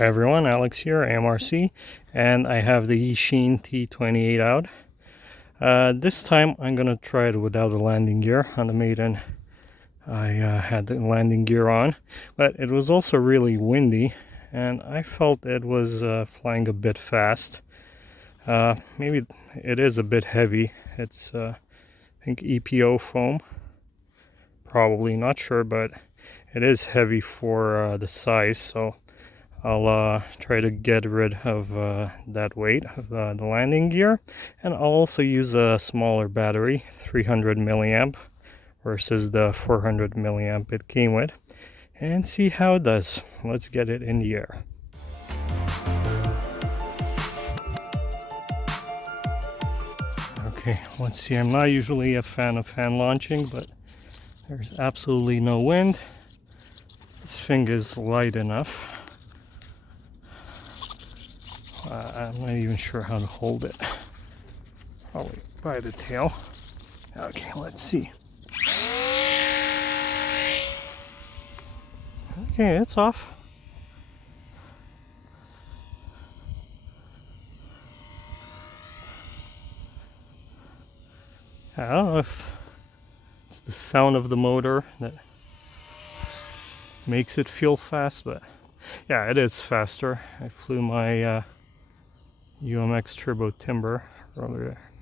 Hi everyone, Alex here, AMRC, and I have the Eachine T-28 out. This time I'm gonna try it without a landing gear. On the Maiden I had the landing gear on, but it was also really windy and I felt it was flying a bit fast. Maybe it is a bit heavy. It's I think EPO foam, probably, not sure, but it is heavy for the size, so I'll try to get rid of that weight of the landing gear, and I'll also use a smaller battery, 300 milliamp versus the 400 milliamp it came with, and see how it does. Let's get it in the air. Okay, let's see. I'm not usually a fan of fan launching, but there's absolutely no wind. This thing is light enough. I'm not even sure how to hold it. Probably by the tail. Okay, let's see. Okay, it's off. I don't know if it's the sound of the motor that makes it feel fast, but yeah, it is faster. I flew my UMX Turbo Timber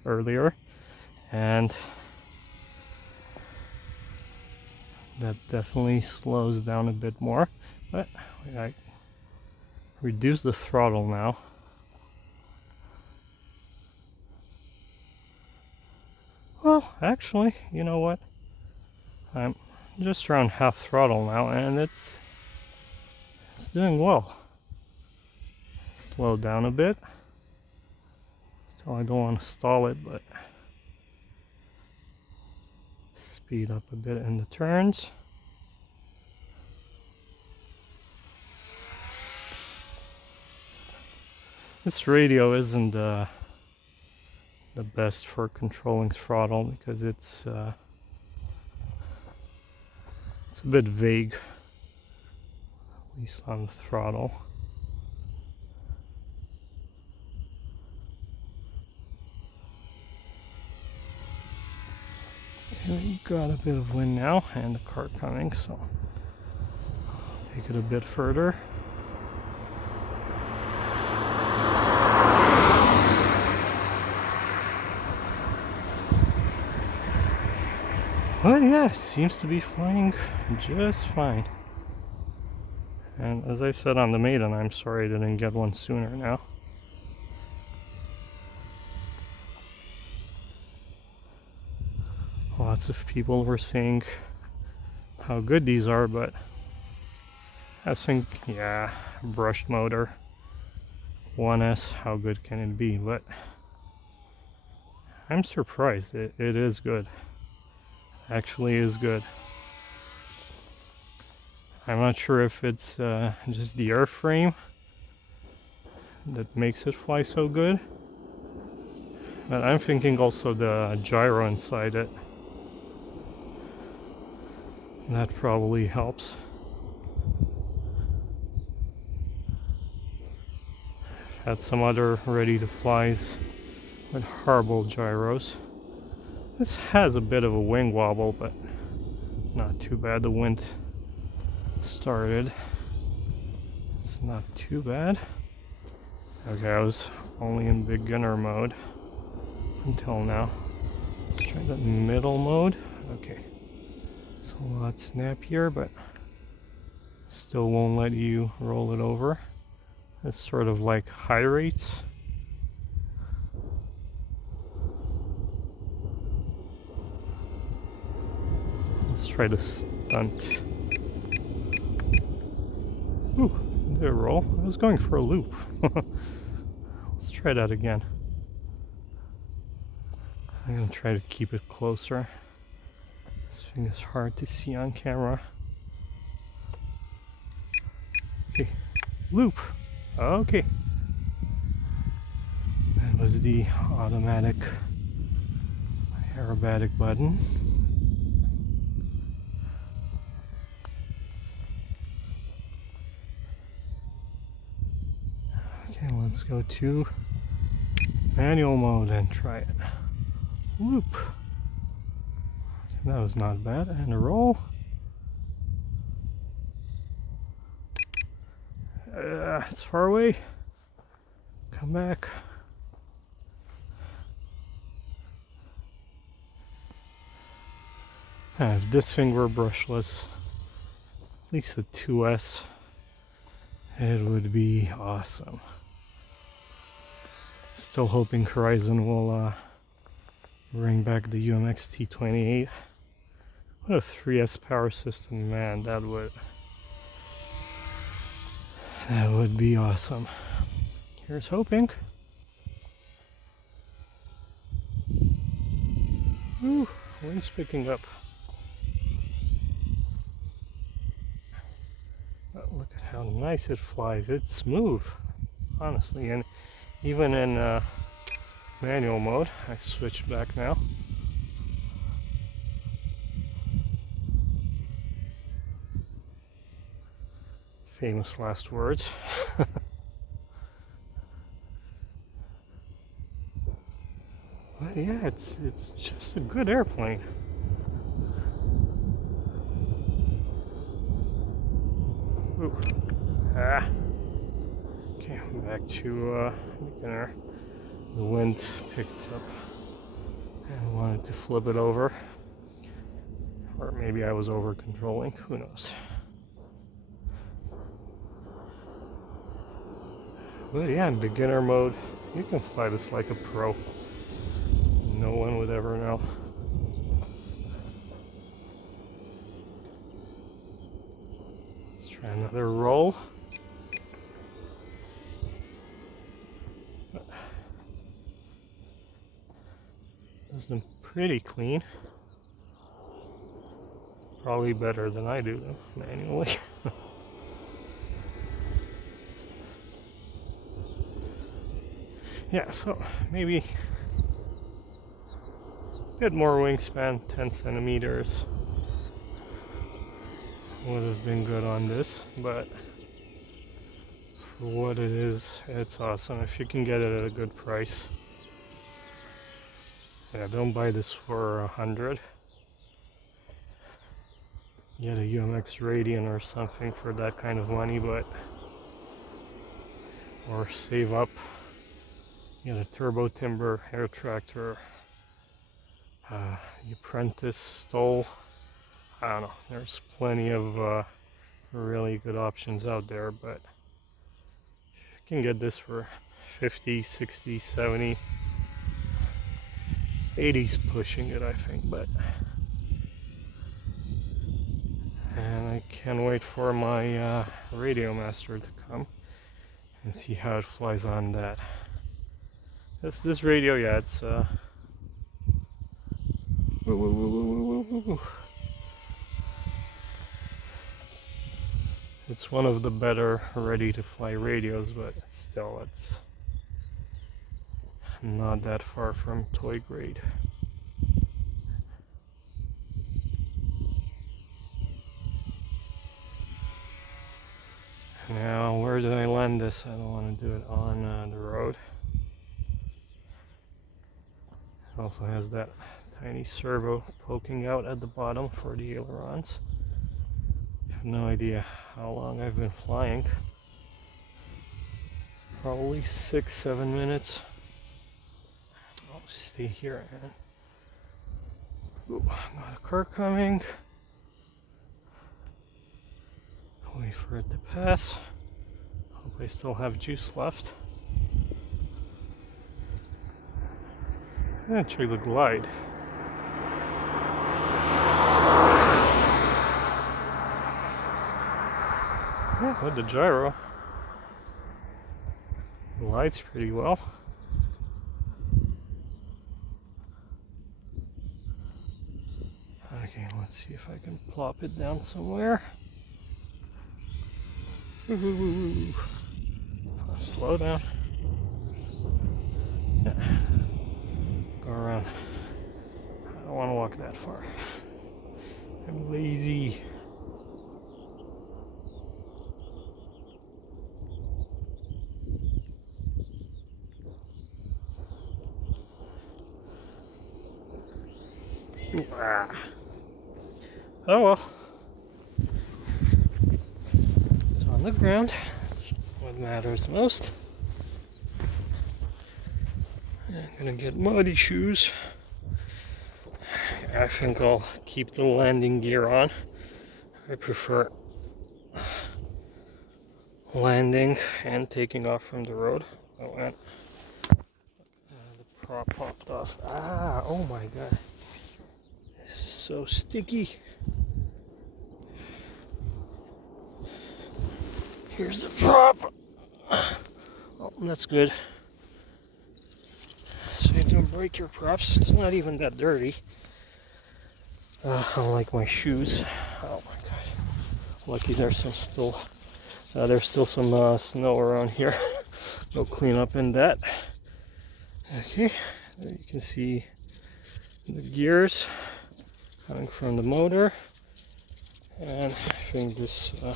earlier, and that definitely slows down a bit more, but I reduce the throttle now. Well, actually, you know what? I'm just around half throttle now, and it's doing well. Slow down a bit. So I don't want to stall it, but speed up a bit in the turns. This radio isn't the best for controlling throttle because it's a bit vague, at least on the throttle. We got a bit of wind now and the car coming, so I'll take it a bit further. But yeah, seems to be flying just fine. And as I said on the Maiden, I'm sorry I didn't get one sooner now. Lots of people were saying how good these are, but I think, yeah, brushed motor, 1S, how good can it be? But I'm surprised. It is good. Actually is good. I'm not sure if it's just the airframe that makes it fly so good, but I'm thinking also the gyro inside it. That probably helps. I've had some other ready to flies with horrible gyros. This has a bit of a wing wobble, but not too bad. The wind started. It's not too bad. Okay, I was only in beginner mode until now. Let's try the middle mode. Okay, it's a lot snappier, but still won't let you roll it over. It's sort of like high rates. Let's try the stunt. Ooh, did it roll? I was going for a loop. Let's try that again. I'm gonna try to keep it closer. This thing is hard to see on camera. Okay, loop. Okay. That was the automatic aerobatic button. Okay, let's go to manual mode and try it. Whoop. That was not bad. And a roll. It's far away. Come back. If this thing were brushless, at least a 2S, it would be awesome. Still hoping Horizon will bring back the UMX T-28. What a 3S power system, man! That would be awesome. Here's hoping. Ooh, wind's picking up. Oh, look at how nice it flies. It's smooth, honestly, and even in manual mode, I switched back now. Famous last words. But yeah, it's just a good airplane. Ooh. Okay, I'm back to beginner. The wind picked up and wanted to flip it over. Or maybe I was over controlling, who knows. But yeah, in beginner mode, you can fly this like a pro. No one would ever know. Let's try another roll. Does them pretty clean. Probably better than I do them manually. Yeah, so maybe a bit more wingspan, 10 centimeters would have been good on this, but for what it is, it's awesome. If you can get it at a good price. Yeah, don't buy this for 100. Get a UMX Radian or something for that kind of money, but or save up. Get a turbo timber air tractor, apprentice stole. I don't know. There's plenty of really good options out there, but you can get this for 50, 60, 70, 80's pushing it, I think. But and I can't wait for my Radio Master to come and see how it flies on that. This radio, yeah, it's it's one of the better ready-to-fly radios, but still, it's not that far from toy grade. Now, where do I land this? I don't want to do it on the road. It also has that tiny servo poking out at the bottom for the ailerons. I have no idea how long I've been flying. Probably 6-7 minutes. I'll just stay here and ooh, got a car coming. Wait for it to pass. Hope I still have juice left. And check the glide. Yeah, with the gyro, glides pretty well. Okay, let's see if I can plop it down somewhere. Ooh. Slow down. Yeah. Go around. I don't want to walk that far. I'm lazy. Ah. Oh well. It's on the ground. That's what matters most. I'm gonna get muddy shoes. I think I'll keep the landing gear on. I prefer landing and taking off from the road. Oh, and the prop popped off. Ah, oh my god. This is so sticky. Here's the prop. Oh, that's good. So you don't break your props. It's not even that dirty. Unlike my shoes. Oh my god. Lucky there's some still. There's still some snow around here. Go clean up in that. Okay, there you can see the gears coming from the motor, and I think this I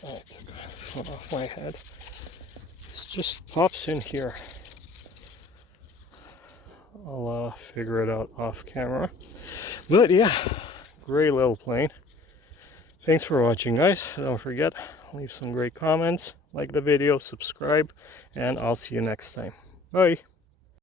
took one off my head. This just pops in here. I'll figure it out off camera. But yeah, great little plane. Thanks for watching, guys. Don't forget, leave some great comments, like the video, subscribe, and I'll see you next time. Bye.